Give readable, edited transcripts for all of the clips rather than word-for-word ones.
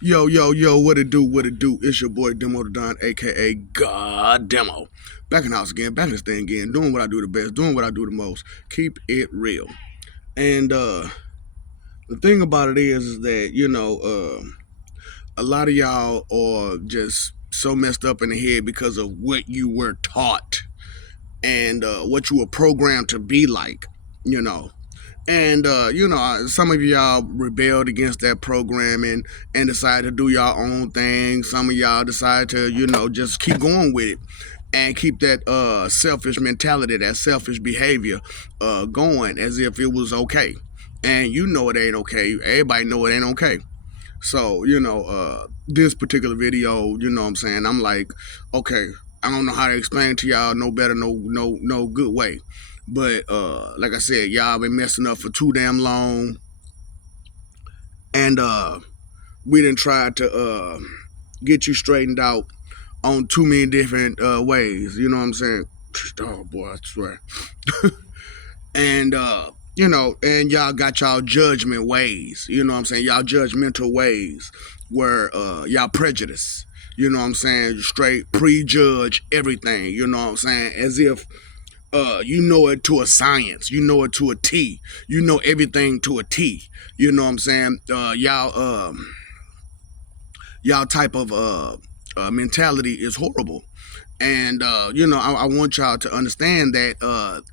Yo, yo, yo, what it do, what it do? It's your boy Demo the Don, aka God Demo. Back in the house again, back in this thing again, doing what I do the best, doing what I do the most. Keep it real. And the thing about it is that, a lot of y'all are just so messed up in the head because of what you were taught and what you were programmed to be like, you know. And some of y'all rebelled against that programming and decided to do y'all own thing. Some of y'all decided to, just keep going with it and keep that selfish mentality, that selfish behavior going as if it was okay. And you know it ain't okay. Everybody know it ain't okay. So, this particular video, you know what I'm saying? I'm like, okay, I don't know how to explain to y'all no better, no good way. But like I said, y'all been messing up for too damn long. And we didn't try to get you straightened out on too many different ways. You know what I'm saying? Oh boy, I swear. And and y'all got y'all judgment ways, you know what I'm saying, y'all judgmental ways where y'all prejudice, you know what I'm saying, straight prejudge everything, you know what I'm saying, as if you know it to a science, you know it to a T, you know everything to a T, you know what I'm saying. Y'all type of mentality is horrible. And I want y'all to understand that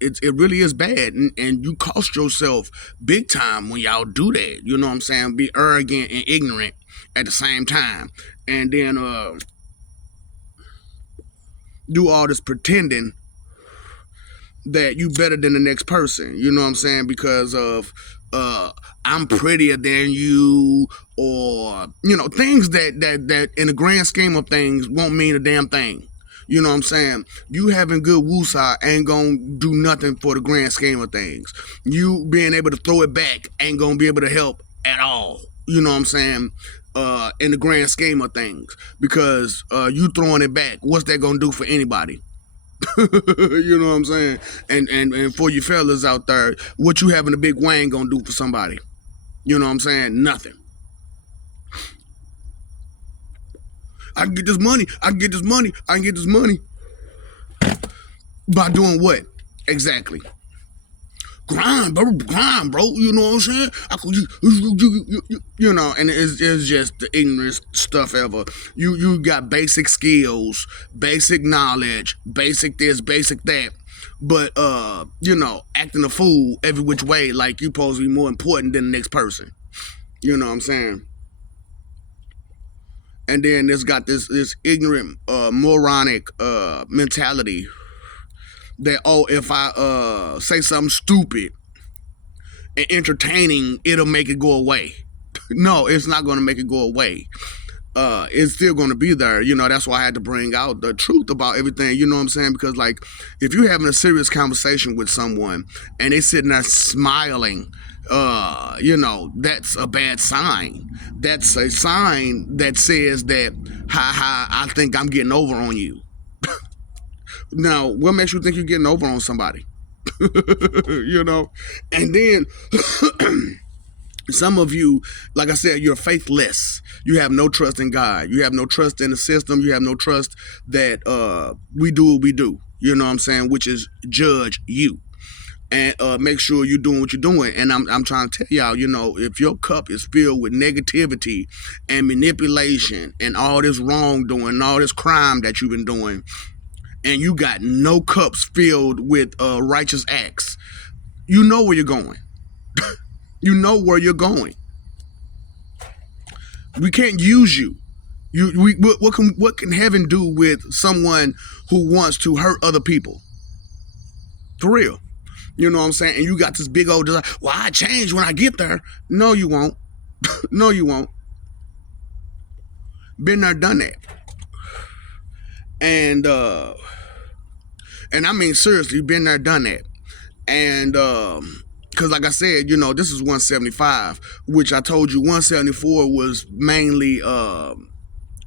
it really is bad, and you cost yourself big time when y'all do that. You know what I'm saying? Be arrogant and ignorant at the same time, and then do all this pretending that you better than the next person. You know what I'm saying? Because of I'm prettier than you, or things that in the grand scheme of things won't mean a damn thing. You know what I'm saying? You having good woosah ain't gonna do nothing for the grand scheme of things. You being able to throw it back ain't gonna be able to help at all. You know what I'm saying? In the grand scheme of things, because you throwing it back, what's that gonna do for anybody? You know what I'm saying? And for you fellas out there, what you having a big wang gonna do for somebody? You know what I'm saying? Nothing. I can get this money. I can get this money. I can get this money. By doing what? Exactly. Grind, bro. Grind, bro. You know what I'm saying? And it's just the ignorant stuff ever. You got basic skills, basic knowledge, basic this, basic that. But acting a fool every which way, like you supposed to be more important than the next person. You know what I'm saying? And then it's got this ignorant, moronic mentality that, oh, if I say something stupid and entertaining, it'll make it go away. No, it's not going to make it go away. It's still going to be there. That's why I had to bring out the truth about everything. You know what I'm saying? Because, like, if you're having a serious conversation with someone and they sitting there smiling, that's a bad sign. That's a sign that says that, I think I'm getting over on you. Now, what makes you think you're getting over on somebody? And then some of you, like I said, you're faithless. You have no trust in God. You have no trust in the system. You have no trust that we do what we do. You know what I'm saying? Which is judge you and make sure you're doing what you're doing. And I'm trying to tell y'all, if your cup is filled with negativity and manipulation and all this wrongdoing and all this crime that you've been doing, and you got no cups filled with righteous acts, you know where you're going. You know where you're going. We can't use you. What can heaven do with someone who wants to hurt other people? For real. You know what I'm saying? And you got this big old desire. Well, I change when I get there. No, you won't. No, you won't. Been there, done that. And I mean, seriously, been there, done that. And because like I said, this is 175, which I told you 174 was mainly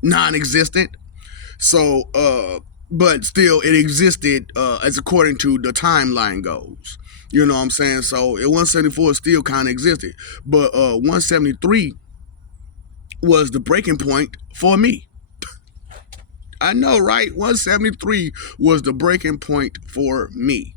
non-existent. So but still it existed as according to the timeline goes. You know what I'm saying? So 174 still kind of existed. But 173 was the breaking point for me. I know, right? 173 was the breaking point for me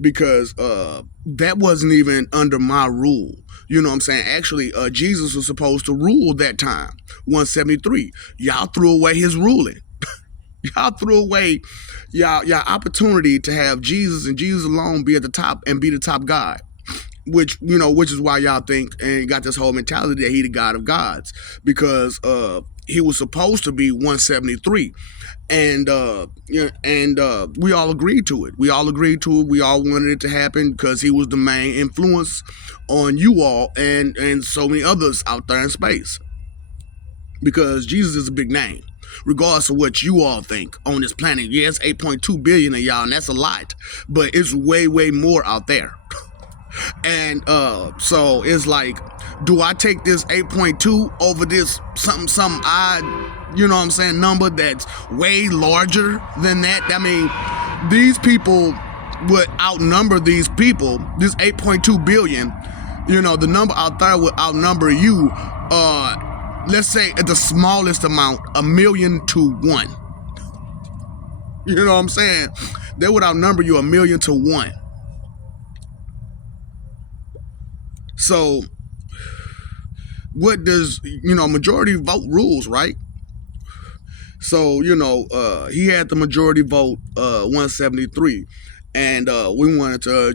because that wasn't even under my rule. You know what I'm saying? Actually, Jesus was supposed to rule that time, 173. Y'all threw away his ruling. Y'all threw away y'all opportunity to have Jesus and Jesus alone be at the top and be the top God. Which is why y'all think and got this whole mentality that he the God of gods, because he was supposed to be 173, and we all agreed to it. We all agreed to it. We all wanted it to happen because he was the main influence on you all and so many others out there in space. Because Jesus is a big name, regardless of what you all think on this planet. Yes, 8.2 billion of y'all, and that's a lot, but it's way, way more out there. And so it's like, do I take this 8.2 over this something odd, you know what I'm saying, number that's way larger than that? I mean, these people would outnumber these people. This 8.2 billion, the number out there would outnumber you, let's say at the smallest amount, 1,000,000 to 1. You know what I'm saying? They would outnumber you 1,000,000 to 1. So what does, majority vote rules, right? So, he had the majority vote, 173, and we wanted to,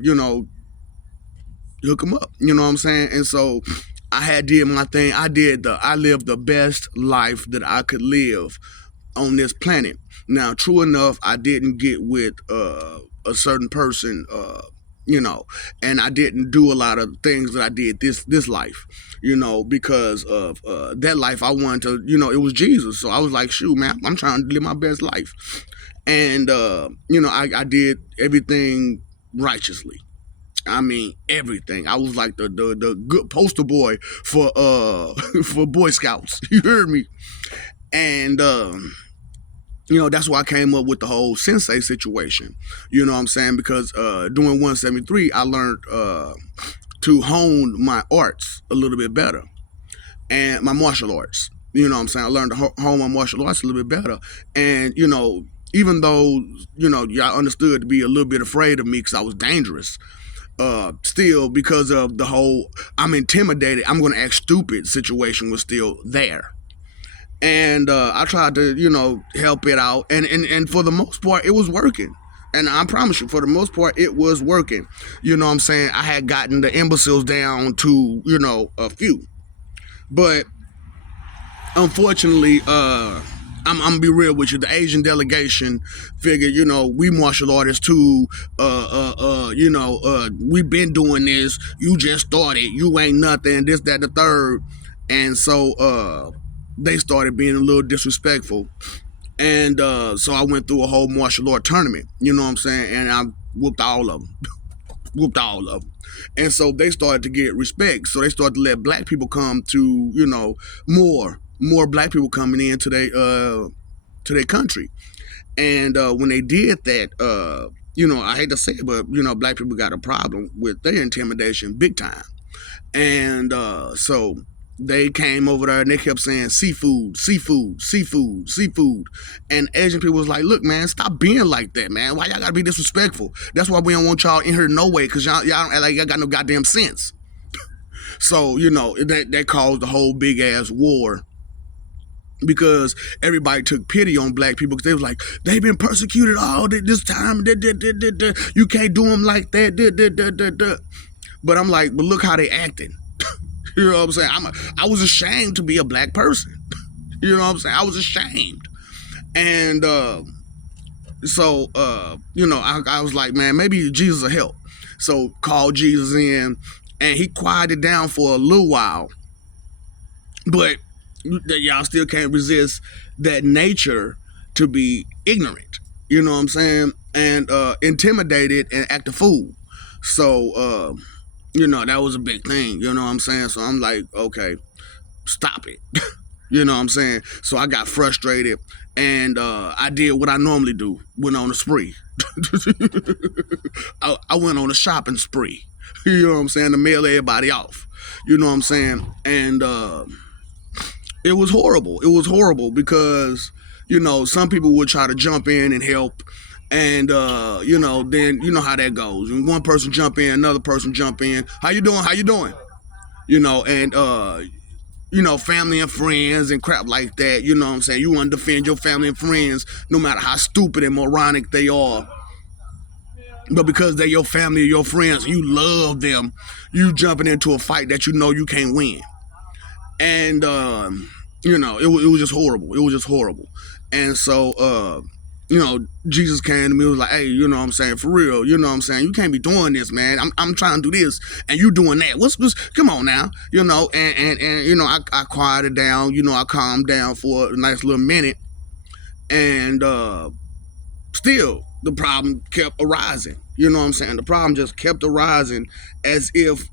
hook him up, you know what I'm saying? And so I had did my thing. I lived the best life that I could live on this planet. Now, true enough, I didn't get with a certain person, and I didn't do a lot of things that I did this life, because of that life. I wanted to, it was Jesus. So I was like, shoot, man, I'm trying to live my best life. And, I did everything righteously. I mean, everything. I was like the good poster boy for for Boy Scouts. You heard me? And that's why I came up with the whole sensei situation. You know what I'm saying? Because doing 173, I learned to hone my arts a little bit better, and my martial arts. You know what I'm saying? I learned to hone my martial arts a little bit better, and even though y'all understood to be a little bit afraid of me because I was dangerous. Still, because of the whole I'm intimidated, I'm gonna act stupid situation was still there. And I tried to, help it out, and for the most part, it was working. And I promise you, for the most part, it was working. You know what I'm saying? I had gotten the imbeciles down to, a few. But unfortunately, I'm gonna be real with you. The Asian delegation figured, we martial artists too. We've been doing this. You just started. You ain't nothing. This, that, the third. And so they started being a little disrespectful. And so I went through a whole martial art tournament. You know what I'm saying? And I whooped all of them. Whooped all of them. And so they started to get respect. So they started to let black people come to, more black people coming into their country. And when they did that, I hate to say it, but black people got a problem with their intimidation big time. And so they came over there and they kept saying seafood, seafood, seafood, seafood. And Asian people was like, look, man, stop being like that, man. Why y'all gotta be disrespectful? That's why we don't want y'all in here no way, because y'all don't act like y'all got no goddamn sense. So, that caused the whole big ass war, because everybody took pity on black people, because they was like, they've been persecuted all this time. You can't do them like that. But I'm like, but look how they acting. You know what I'm saying? I was ashamed to be a black person. You know what I'm saying? I was ashamed. And so I was like, man, maybe Jesus will help. So called Jesus in, and he quieted down for a little while. But y'all still can't resist that nature to be ignorant. You know what I'm saying? And intimidated and act a fool. So that was a big thing. You know what I'm saying? So I'm like, okay, stop it. You know what I'm saying? So I got frustrated, and I did what I normally do. Went on a spree. I went on a shopping spree. You know what I'm saying? To mail everybody off. You know what I'm saying? And It was horrible. It was horrible because some people would try to jump in and help, and then you know how that goes. When one person jump in, another person jump in. How you doing? How you doing? And family and friends and crap like that. You know what I'm saying? You want to defend your family and friends no matter how stupid and moronic they are. But because they're your family or your friends, you love them, you jumping into a fight that you know you can't win. And it was just horrible. It was just horrible. And so Jesus came to me, was like, hey, you know what I'm saying, for real, you know what I'm saying, you can't be doing this, man. I'm trying to do this and you doing that. What's come on now, and I quieted down, I calmed down for a nice little minute, and still the problem kept arising. You know what I'm saying? The problem just kept arising as if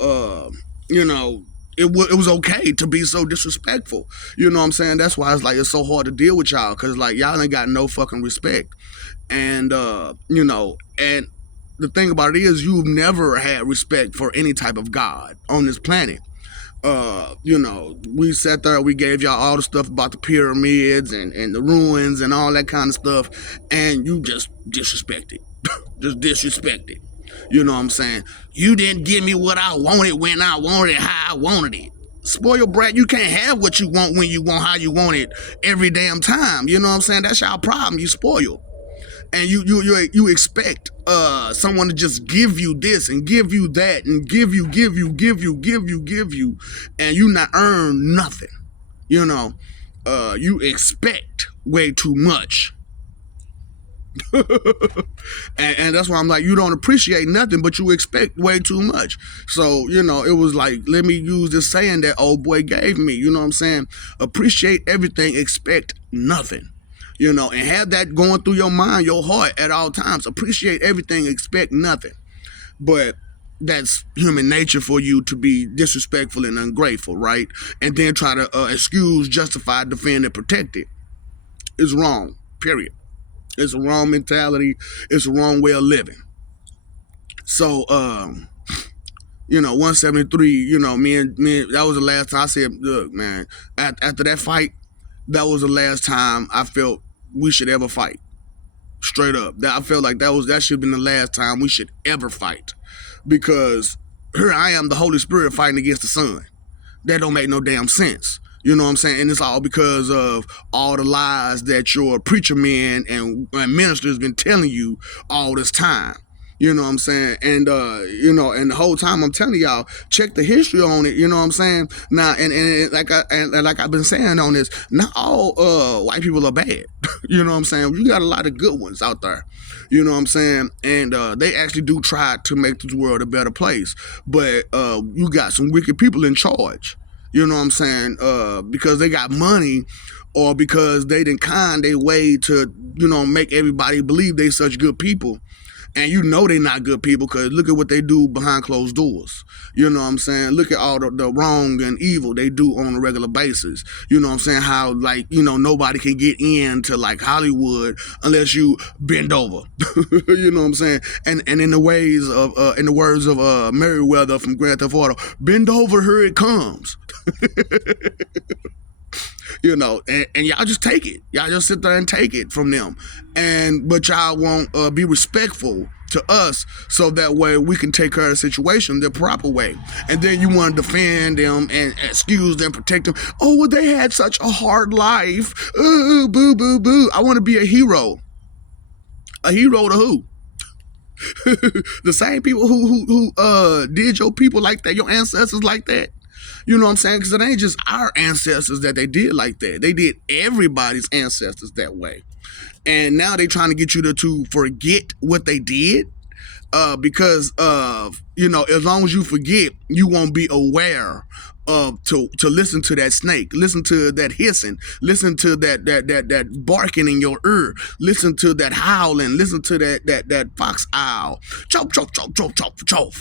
it was okay to be so disrespectful. You know what I'm saying? That's why it's so hard to deal with y'all, because like y'all ain't got no fucking respect. And and the thing about it is you've never had respect for any type of God on this planet. We sat there, we gave y'all all the stuff about the pyramids and the ruins and all that kind of stuff, and you just disrespected. Just disrespected. You know what I'm saying? You didn't give me what I wanted when I wanted it, how I wanted it. Spoil brat, you can't have what you want when you want how you want it every damn time. You know what I'm saying? That's y'all problem. You spoil. And you expect someone to just give you this and give you that and give you, and you not earn nothing. You expect way too much. and that's why I'm like, you don't appreciate nothing, but you expect way too much. So, it was like, let me use this saying that old boy gave me, you know what I'm saying? Appreciate everything, expect nothing. And have that going through your mind, your heart at all times. Appreciate everything, expect nothing. But that's human nature for you to be disrespectful and ungrateful, right? And then try to excuse, justify, defend, and protect it. It's wrong, period. It's a wrong mentality. It's a wrong way of living. So, 173, me and that was the last time I said, look, man, after that fight, that was the last time I felt we should ever fight. Straight up. I felt like that should have been the last time we should ever fight. Because here I am, the Holy Spirit, fighting against the Son. That don't make no damn sense. You know what I'm saying? And it's all because of all the lies that your preacher men and ministers been telling you all this time. You know what I'm saying? And and the whole time I'm telling y'all, check the history on it. You know what I'm saying? Now, and like I've been saying on this, not all white people are bad. You know what I'm saying? You got a lot of good ones out there. You know what I'm saying? And they actually do try to make this world a better place. But you got some wicked people in charge. You know what I'm saying? Because they got money, or because they didn't kind their way to, make everybody believe they such good people. And they're not good people, because look at what they do behind closed doors. You know what I'm saying? Look at all the wrong and evil they do on a regular basis. You know what I'm saying? How, nobody can get into, Hollywood unless you bend over. You know what I'm saying? And in the words of Merriweather from Grand Theft Auto, bend over, here it comes. And y'all just take it. Y'all just sit there and take it from them. But y'all won't be respectful to us, so that way we can take care of the situation the proper way. And then you want to defend them and excuse them, protect them. Oh, well, they had such a hard life. Ooh, boo, boo, boo. I want to be a hero. A hero to who? The same people who did your people like that, your ancestors like that. You know what I'm saying? Because it ain't just our ancestors that they did like that. They did everybody's ancestors that way. And now they trying to get you to forget what they did. Because as long as you forget, you won't be aware of to listen to that snake, listen to that hissing, listen to that barking in your ear, listen to that howling, listen to that fox owl, chop chop chop chop chop chop.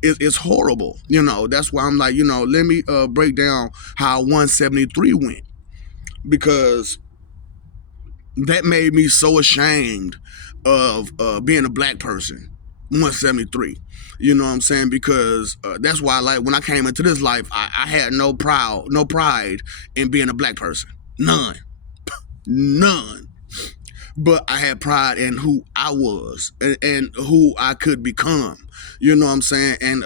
It's horrible. That's why I'm like, let me break down how 173 went, because that made me so ashamed of being a black person. 173. You know what I'm saying? Because that's why, like, when I came into this life, I had no pride in being a black person. None. But I had pride in who I was and who I could become. You know what I'm saying? And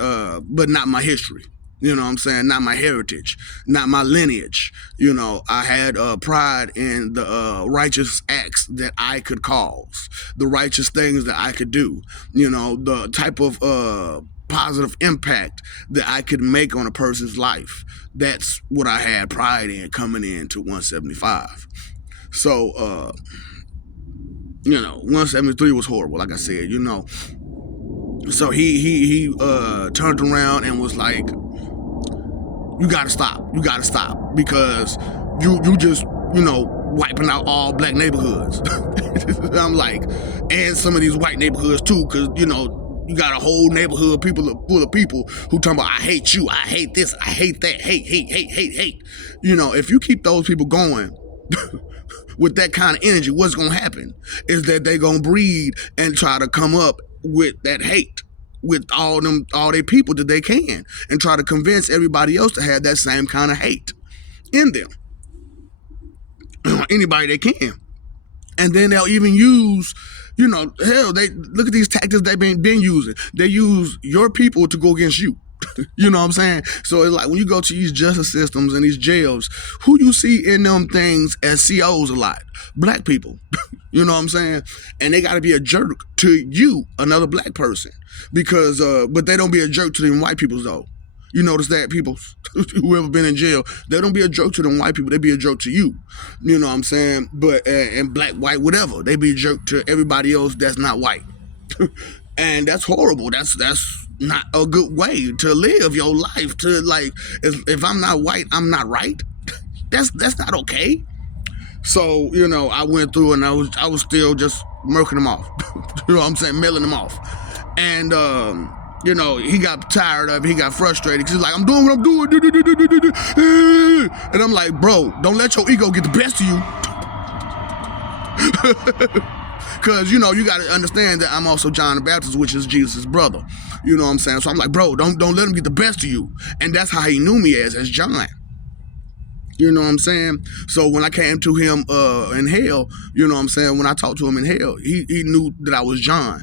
but not my history. You know what I'm saying? Not my heritage, not my lineage. You know, I had pride in the righteous acts that I could cause, the righteous things that I could do. You know, the type of positive impact that I could make on a person's life. That's what I had pride in coming into 175. So, 173 was horrible, like I said, So he turned around and was like, you gotta stop because you just wiping out all black neighborhoods. I'm like, and some of these white neighborhoods too, because you got a whole neighborhood full of people who talking about, I hate you, I hate this, I hate that, hate. If you keep those people going with that kind of energy, what's gonna happen is that they gonna breed and try to come up with that hate with all their people that they can, and try to convince everybody else to have that same kind of hate in them. Anybody they can. And then they'll even use, they look at these tactics they've been using. They use your people to go against you. You know what I'm saying? So it's like when you go to these justice systems and these jails, who you see in them things as COs a lot? Black people. You know what I'm saying? And they got to be a jerk to you, another black person, because but they don't be a jerk to them white people though. You notice that, people who ever been in jail, they don't be a jerk to them white people. They be a jerk to you. You know what I'm saying? But and black, white, whatever, they be a jerk to everybody else that's not white. And that's horrible. That's not a good way to live your life. To like, if I'm not white, I'm not right. That's not okay. So I went through and I was still just murking them off. You know what I'm saying? Mailing them off. And he got tired of it. He got frustrated because he's like, I'm doing what I'm doing. And I'm like, bro, don't let your ego get the best of you. Because, you got to understand that I'm also John the Baptist, which is Jesus' brother. You know what I'm saying? So I'm like, bro, don't let him get the best of you. And that's how he knew me as John. You know what I'm saying? So when I came to him in hell, you know what I'm saying? When I talked to him in hell, he knew that I was John.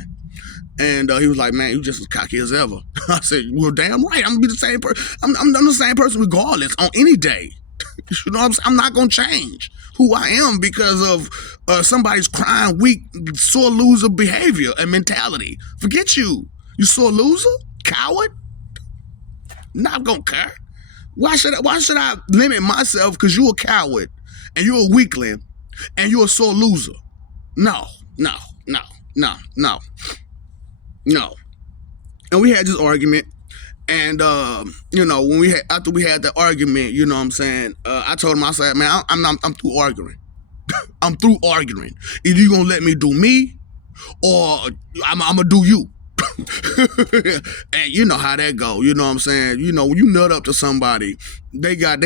And he was like, man, you just as cocky as ever. I said, well, damn right. I'm going to be the same person. I'm the same person regardless on any day. You know what I'm saying? I'm not going to change who I am because of somebody's crying, weak, sore loser behavior and mentality. Forget you. You sore loser? Coward? Not going to care. Why should I limit myself because you're a coward and you're a weakling and you're a sore loser? No. And we had this argument, and when after we had that argument, you know what I'm saying, I told him, I said, man, I'm through arguing. I'm through arguing. Either you gonna let me do me, or I'm gonna do you. And you know how that go. You know what I'm saying? When you nut up to somebody, they got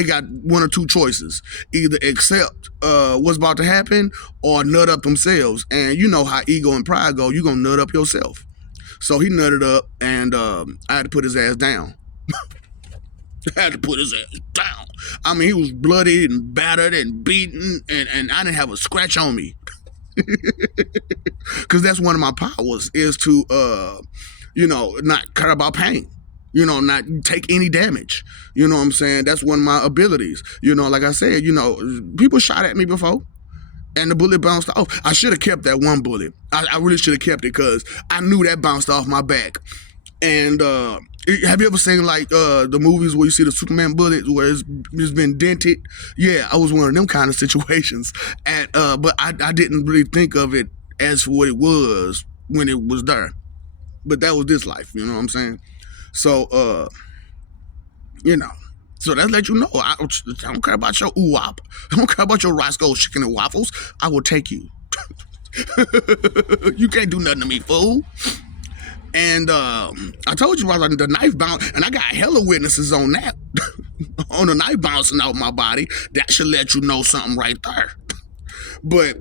one or two choices: either accept what's about to happen, or nut up themselves. And you know how ego and pride go. You gonna nut up yourself. So he nutted up, and I had to put his ass down. I had to put his ass down. I mean, he was bloody and battered and beaten, and I didn't have a scratch on me. Because that's one of my powers, is to, not care about pain. Not take any damage. You know what I'm saying? That's one of my abilities. Like I said, people shot at me before, and the bullet bounced off. I should have kept that one bullet. I really should have kept it, because I knew that bounced off my back. And have you ever seen like the movies where you see the Superman bullet where it's been dented? Yeah, I was one of them kind of situations. And but I didn't really think of it as what it was when it was there. But that was this life, you know what I'm saying? So so that let you know, I don't care about your ooh-wop. I don't care about your Roscoe's chicken and waffles. I will take you. You can't do nothing to me, fool. And I told you about the knife bounce, and I got hella witnesses on that. On the knife bouncing out my body. That should let you know something right there. But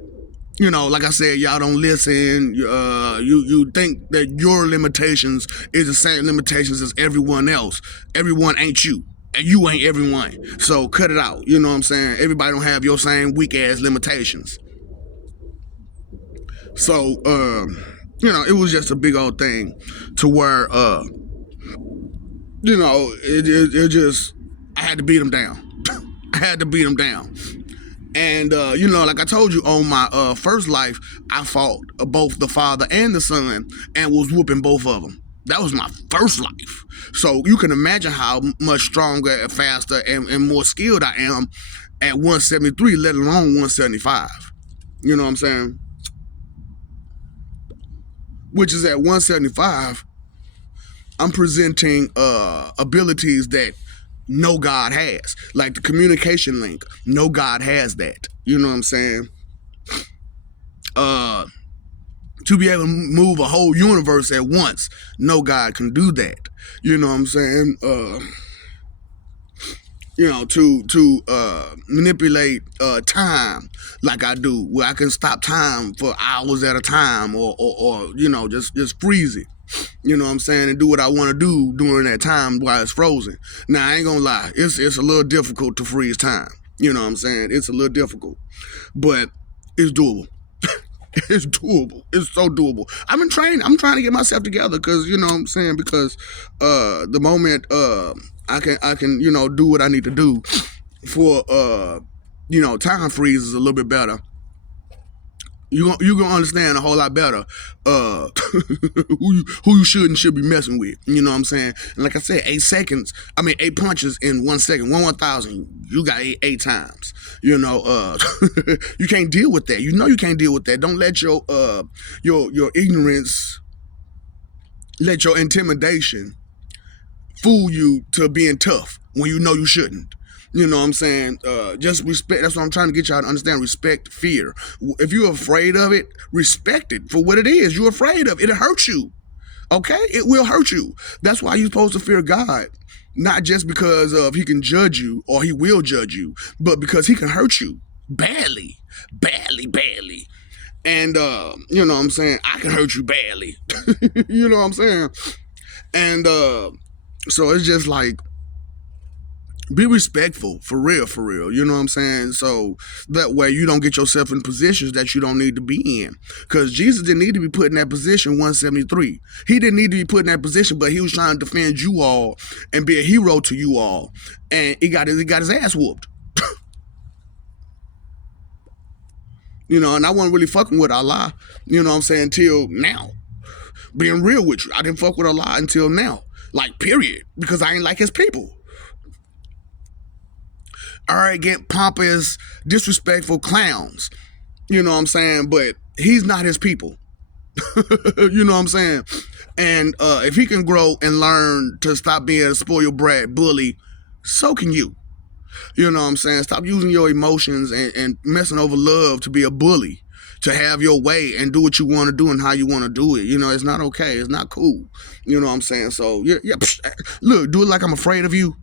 Like I said, y'all don't listen. You think that your limitations is the same limitations as everyone else. Everyone ain't you, and you ain't everyone. So cut it out. You know what I'm saying? Everybody don't have your same weak ass limitations. So it was just a big old thing to where it just I had to beat him down. I had to beat him down. And like I told you, on my first life, I fought both the father and the son and was whooping both of them. That was my first life. So you can imagine how much stronger and faster and more skilled I am at 173, let alone 175. You know what I'm saying? Which is at 175, I'm presenting abilities that no God has. Like the communication link, no God has that. You know what I'm saying? To be able to move a whole universe at once, no God can do that. You know what I'm saying? To manipulate time like I do, where I can stop time for hours at a time, or just freeze it. You know what I'm saying, and do what I want to do during that time while it's frozen. Now I ain't gonna lie, it's a little difficult to freeze time. You know what I'm saying? It's a little difficult, but it's doable. It's doable. It's so doable. I'm trying to get myself together because you know what I'm saying, because the moment I can do what I need to do for time freeze is a little bit better. You gonna understand a whole lot better who you should be messing with. You know what I'm saying? And like I said, 8 punches in 1 second, 1/1000. You got eight times. You can't deal with that. You can't deal with that. Don't let your ignorance, let your intimidation fool you to being tough when you know you shouldn't. You know what I'm saying? Just respect. That's what I'm trying to get y'all to understand. Respect fear. If you're afraid of it, respect it for what it is. You're afraid of it. It'll hurt you. Okay? It will hurt you. That's why you're supposed to fear God. Not just because of he can judge you or he will judge you, but because he can hurt you badly. Badly, badly. And, you know what I'm saying? I can hurt you badly. You know what I'm saying? And so it's just like, be respectful, for real, you know what I'm saying? So that way you don't get yourself in positions that you don't need to be in. Because Jesus didn't need to be put in that position 173. He didn't need to be put in that position, but he was trying to defend you all and be a hero to you all. And he got his ass whooped. And I wasn't really fucking with Allah, you know what I'm saying, until now. Being real with you, I didn't fuck with Allah until now. Like, period. Because I ain't like his people. Arrogant, pompous, disrespectful clowns. You know what I'm saying? But he's not his people. You know what I'm saying? And if he can grow and learn to stop being a spoiled brat bully, so can you. You know what I'm saying? Stop using your emotions and messing over love to be a bully, to have your way and do what you want to do and how you want to do it. It's not okay. It's not cool. You know what I'm saying? So, yeah. Look, do it like I'm afraid of you.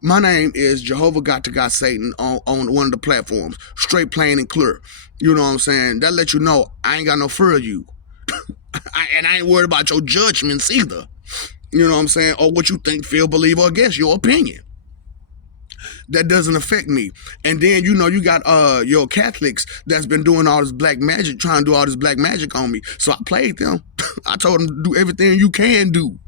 My name is Jehovah Got to God Satan on one of the platforms. Straight, plain, and clear. You know what I'm saying? That lets you know I ain't got no fear of you. And I ain't worried about your judgments either. You know what I'm saying? Or what you think, feel, believe, or guess, your opinion. That doesn't affect me. And then, you got your Catholics that's been doing all this black magic, trying to do all this black magic on me. So I played them. I told them to do everything you can do.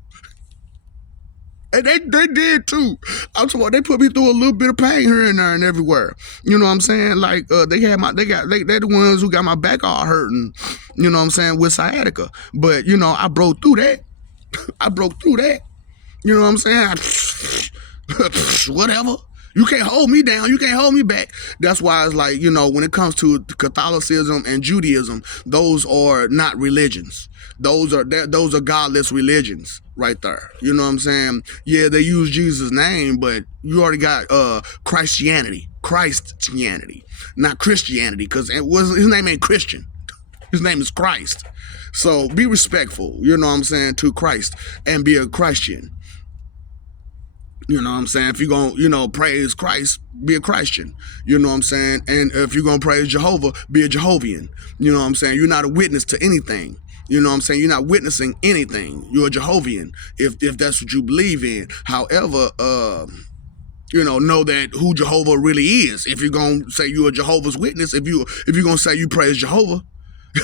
And they did too. I'm talking about, they put me through a little bit of pain here and there and everywhere. You know what I'm saying? Like they're the ones who got my back all hurting. You know what I'm saying, with sciatica. But I broke through that. You know what I'm saying? Whatever. You can't hold me down. You can't hold me back. That's why it's like, when it comes to Catholicism and Judaism, those are not religions. Those are godless religions right there. You know what I'm saying? Yeah, they use Jesus' name, but you already got Christianity, not Christianity, because his name ain't Christian. His name is Christ. So be respectful, you know what I'm saying, to Christ and be a Christian. You know what I'm saying? If you're going to, praise Christ, be a Christian. You know what I'm saying? And if you're going to praise Jehovah, be a Jehovian. You know what I'm saying? You're not a witness to anything. You know what I'm saying? You're not witnessing anything. You're a Jehovian if that's what you believe in. However, know that who Jehovah really is. If you're gonna say you're a Jehovah's Witness, if you're gonna say you praise Jehovah,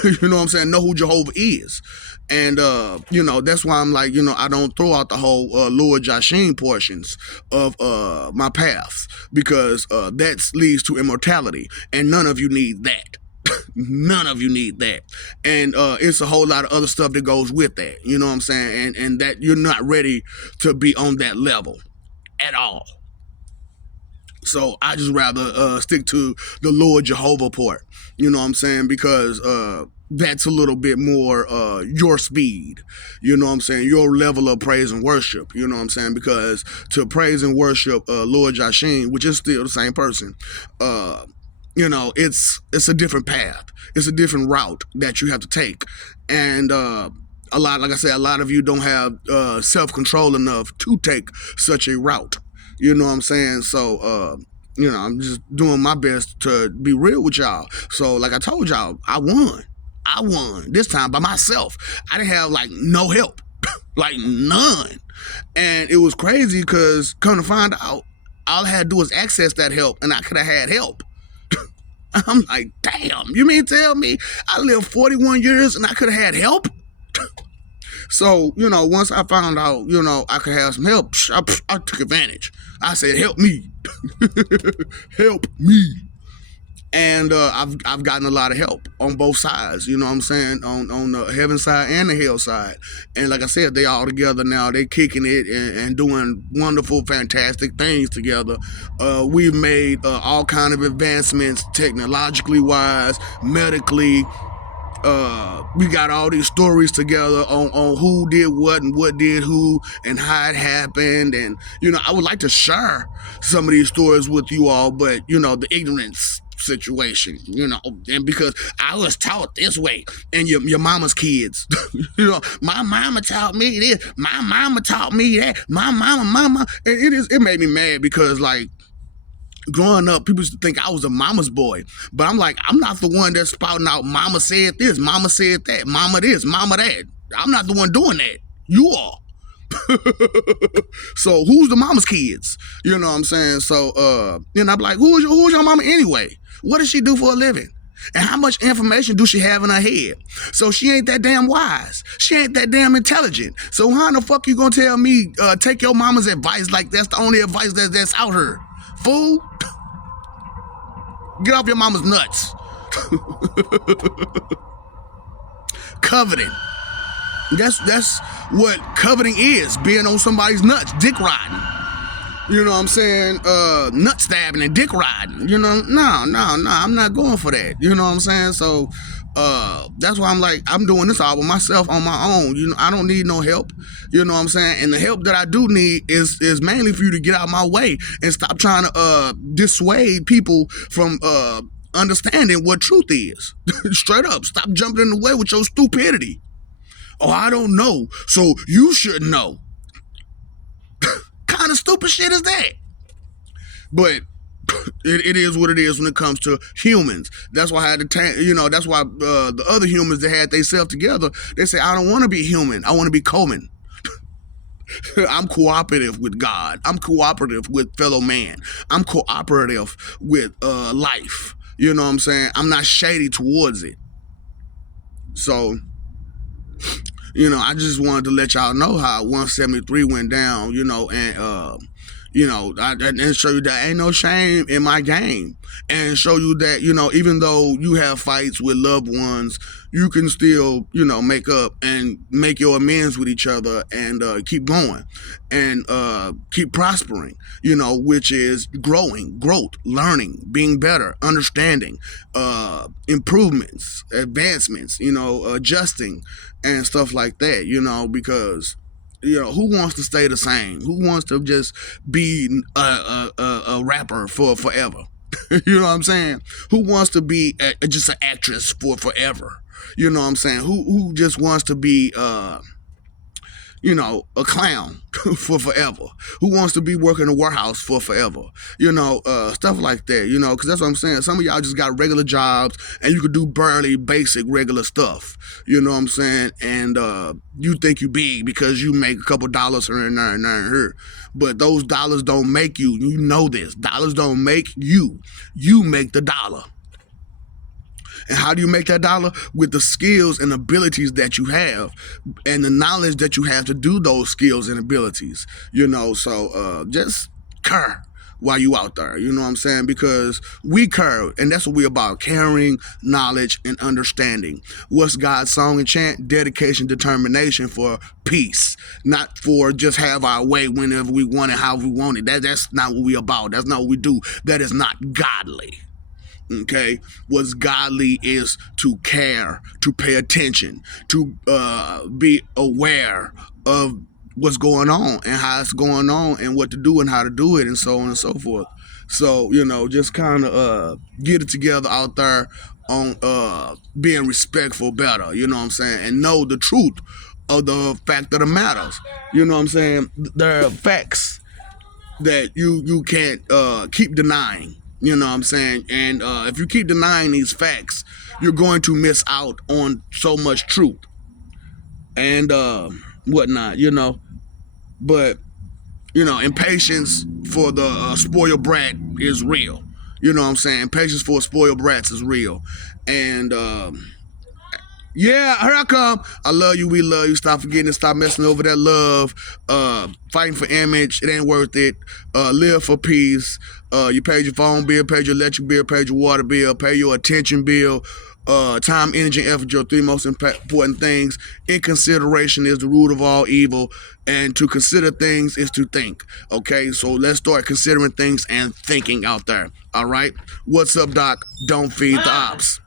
you know what I'm saying? Know who Jehovah is. And that's why I'm like, I don't throw out the whole Lord Jasheen portions of my paths, because that leads to immortality, and none of you need that. None of you need that. And it's a whole lot of other stuff that goes with that. You know what I'm saying? And that you're not ready to be on that level at all. So I just rather stick to the Lord Jehovah part. You know what I'm saying? Because that's a little bit more your speed. You know what I'm saying? Your level of praise and worship. You know what I'm saying? Because to praise and worship Lord Jasheen, which is still the same person, it's a different path. It's a different route that you have to take. And like I said, a lot of you don't have self-control enough to take such a route. You know what I'm saying? So, I'm just doing my best to be real with y'all. So, like I told y'all, I won. I won this time by myself. I didn't have like no help, like none. And it was crazy because come to find out, all I had to do was access that help, and I could have had help. I'm like, damn, you mean tell me I lived 41 years and I could have had help? So, once I found out, I could have some help, I took advantage. I said, help me. Help me. And I've gotten a lot of help on both sides, you know what I'm saying, on the heaven side and the hell side. And like I said, they all together now. They kicking it and doing wonderful, fantastic things together. We've made all kind of advancements technologically wise, medically. We got all these stories together on who did what and what did who and how it happened. And, I would like to share some of these stories with you all, but, the ignorance situation, and because I was taught this way, and your mama's kids, my mama taught me this, my mama taught me that, my mama, and it made me mad because, like, growing up, people used to think I was a mama's boy. But I'm like, I'm not the one that's spouting out, mama said this, mama said that, mama this, mama that. I'm not the one doing that. You are. So who's the mama's kids? You know what I'm saying? So, I'm like, who's your mama anyway? What does she do for a living? And how much information do she have in her head? So she ain't that damn wise. She ain't that damn intelligent. So how in the fuck you gonna tell me, take your mama's advice like that's the only advice that's out here? Fool, get off your mama's nuts. Coveting. That's what coveting is, being on somebody's nuts, dick riding. You know what I'm saying? Nut stabbing and dick riding. No, I'm not going for that. You know what I'm saying? So that's why I'm like, I'm doing this all by myself on my own. I don't need no help. You know what I'm saying? And the help that I do need is mainly for you to get out of my way and stop trying to dissuade people from understanding what truth is. Straight up, stop jumping in the way with your stupidity. Oh, I don't know, so you should know. Kind of stupid shit is that? But it is what it is when it comes to humans. That's why I had to, that's why the other humans that had themselves together, they say, I don't want to be human. I want to be Coleman. I'm cooperative with God. I'm cooperative with fellow man. I'm cooperative with life. You know what I'm saying? I'm not shady towards it. So, I just wanted to let y'all know how 173 went down, and and show you that ain't no shame in my game, and show you that, even though you have fights with loved ones, you can still, make up and make your amends with each other and keep going and keep prospering, which is growth, learning, being better, understanding, improvements, advancements, adjusting and stuff like that, because who wants to stay the same? Who wants to just be a rapper for forever? You know what I'm saying? Who wants to be just an actress for forever? You know what I'm saying? Who just wants to be, a clown for forever? Who wants to be working in a warehouse for forever? Stuff like that, because that's what I'm saying. Some of y'all just got regular jobs and you could do barely basic regular stuff, you know what I'm saying? And you think you big because you make a couple dollars here and there and there and here. But those dollars don't make you. You know this. Dollars don't make you. You make the dollar. And how do you make that dollar? With the skills and abilities that you have and the knowledge that you have to do those skills and abilities. So just care while you out there, you know what I'm saying? Because we care, and that's what we about: caring, knowledge, and understanding. What's God's song and chant? Dedication, determination for peace, not for just have our way whenever we want it, how we want it. That's not what we about. That's not what we do. That is not godly. Okay, what's godly is to care, to pay attention, to be aware of what's going on and how it's going on and what to do and how to do it and so on and so forth. So just kind of get it together out there on being respectful better, you know what I'm saying, and know the truth of the fact of the matters. You know what I'm saying? There are facts that you can't keep denying. You know what I'm saying? And if you keep denying these facts, you're going to miss out on so much truth and whatnot, But, impatience for the spoiled brat is real. You know what I'm saying? Patience for spoiled brats is real. And yeah, here I come. I love you. We love you. Stop forgetting it. Stop messing over that love. Fighting for image. It ain't worth it. Live for peace. You paid your phone bill, paid your electric bill, paid your water bill, pay your attention bill. Time, energy, and effort, your three most important things. Inconsideration is the root of all evil. And to consider things is to think. Okay, so let's start considering things and thinking out there. All right? What's up, Doc? Don't feed the ops.